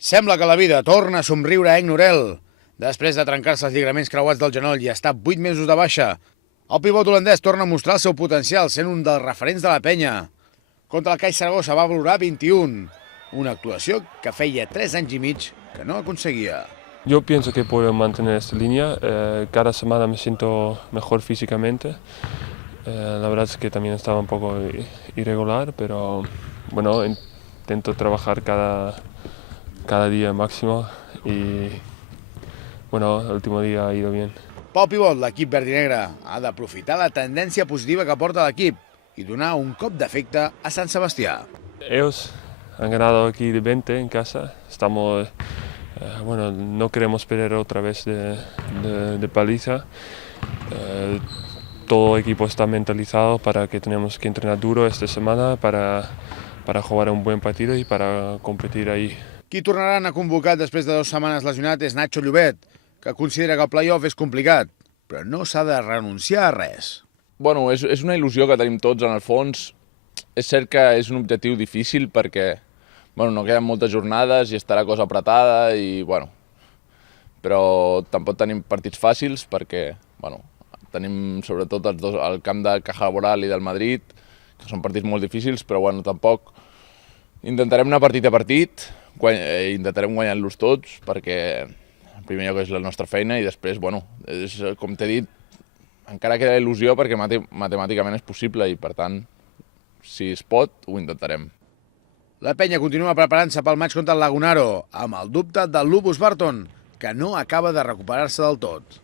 Sembla que la vida torna a somriure a Norel. Després de trencar-se els lligaments creuats del genoll i estar 8 mesos de baixa, el pivot holandès torna a mostrar el seu potencial, sent un dels referents de la penya. Contra el CAI Saragossa va valorar 21, una actuació que feia 3 anys i mig que no aconseguia. Yo pienso que puedo mantener esta línea. Cada semana me siento mejor físicamente. La verdad es que también estaba un poco irregular, pero bueno, intento trabajar cada día máximo y bueno, el último día ha ido bien. Pel pivot, l'equip verd i negre ha d'aprofitar la tendència positiva que porta l'equip i donar un cop d'efecte a Sant Sebastià. Ellos han ganado aquí de 20 en casa. Estamos, bueno, no queremos perder otra vez de paliza. Todo el equipo está mentalizado para que tenemos que entrenar duro esta semana para jugar un buen partido y para competir ahí. Qui tornaran a convocar després de 2 setmanes lesionat és Nacho Llobet, que considera que el play-off és complicat, però no s'ha de renunciar a res. Bueno, és una il·lusió que tenim tots en el fons. És cert que és un objectiu difícil perquè bueno, no queden moltes jornades i està la cosa apretada, però tampoc tenim partits fàcils perquè bueno, tenim sobretot el camp de Caja Laboral i del Madrid, que són partits molt difícils, però bueno, tampoc intentarem anar partit a partit, intentarem guanyar-los tots perquè en primer lloc és la nostra feina i després, bueno, com t'he dit, encara queda il·lusió perquè matemàticament és possible i per tant, si es pot, ho intentarem. La penya continua preparant-se pel maig contra el Lagunaro, amb el dubte del Lubos Barton, que no acaba de recuperar-se del tot.